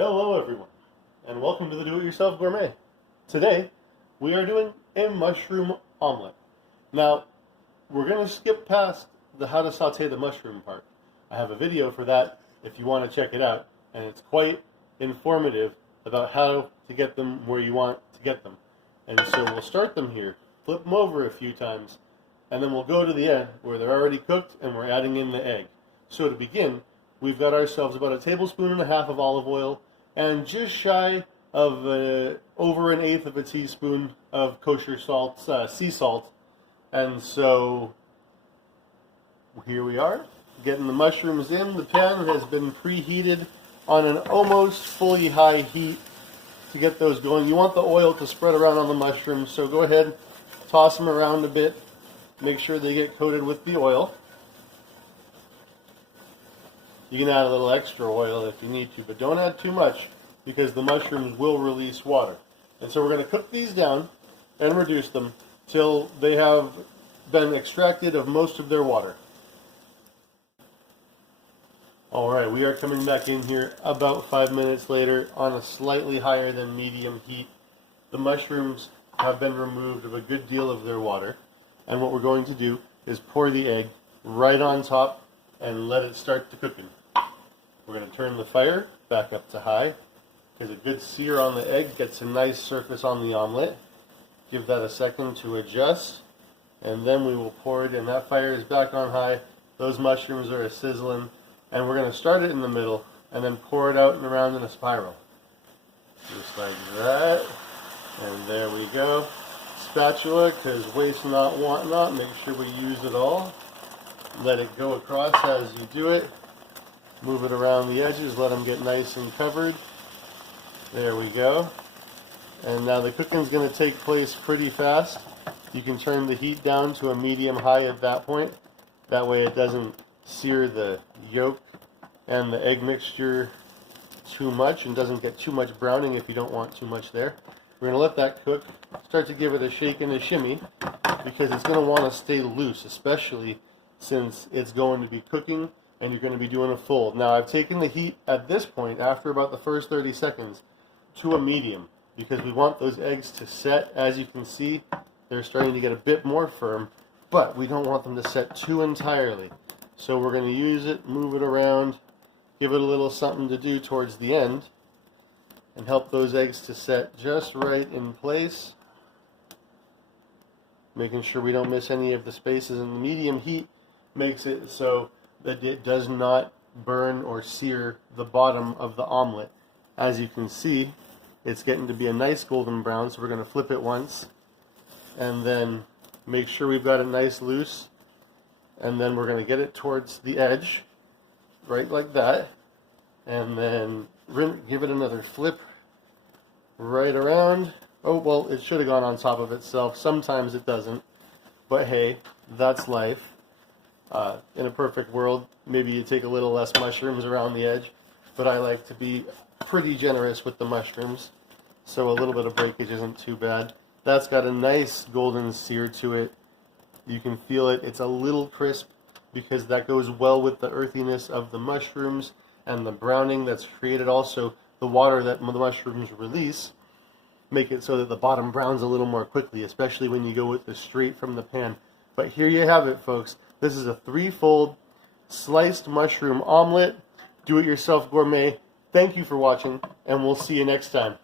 Hello everyone, and welcome to the Do-It-Yourself Gourmet. Today, we are doing a mushroom omelet. Now, we're going to skip past the how to saute the mushroom part. I have a video for that if you want to check it out, and it's quite informative about how to get them where you want to get them. And so we'll start them here, flip them over a few times, and then we'll go to the end where they're already cooked and we're adding in the egg. So to begin, we've got ourselves about 1.5 tablespoons of olive oil and just shy of over 1/8 teaspoon of kosher salt, sea salt. And so here we are, getting the mushrooms in. The pan has been preheated on an almost fully high heat to get those going. You want the oil to spread around on the mushrooms, so go ahead, toss them around a bit, make sure they get coated with the oil. You can add a little extra oil if you need to, but don't add too much because the mushrooms will release water. And so we're going to cook these down and reduce them till they have been extracted of most of their water. Alright, we are coming back in here about 5 minutes later on a slightly higher than medium heat. The mushrooms have been removed of a good deal of their water, and what we're going to do is pour the egg right on top and let it start to cooking. We're going to turn the fire back up to high because a good sear on the egg gets a nice surface on the omelet. Give that a second to adjust, and then we will pour it in. That fire is back on high. Those mushrooms are sizzling, and we're going to start it in the middle and then pour it out and around in a spiral. Just like that. And there we go. Spatula, because waste not, want not. Make sure we use it all. Let it go across as you do it. Move it around the edges, let them get nice and covered. There we go. And now the cooking's going to take place pretty fast. You can turn the heat down to a medium-high at that point. That way it doesn't sear the yolk and the egg mixture too much and doesn't get too much browning if you don't want too much there. We're going to let that cook. Start to give it a shake and a shimmy because it's going to want to stay loose, especially since it's going to be cooking and you're going to be doing a fold. Now I've taken the heat at this point, after about the first 30 seconds, to a medium because we want those eggs to set. As you can see, they're starting to get a bit more firm, but we don't want them to set too entirely. So we're going to use it, move it around, give it a little something to do towards the end, and help those eggs to set just right in place. Making sure we don't miss any of the spaces, and the medium heat makes it so that it does not burn or sear the bottom of the omelet. As you can see, it's getting to be a nice golden brown, so we're going to flip it once and then make sure we've got it nice loose, and then we're going to get it towards the edge right like that, and then give it another flip right around. Oh, well, it should have gone on top of itself. Sometimes it doesn't, but hey, that's life. In a perfect world, maybe you take a little less mushrooms around the edge, but I like to be pretty generous with the mushrooms, so a little bit of breakage isn't too bad. That's got a nice golden sear to it. You can feel it. It's a little crisp because that goes well with the earthiness of the mushrooms and the browning that's created. Also, the water that the mushrooms release make it so that the bottom browns a little more quickly, especially when you go with the straight from the pan. But here you have it, folks. This is a 3-fold sliced mushroom omelet. Do-it-yourself gourmet. Thank you for watching, and we'll see you next time.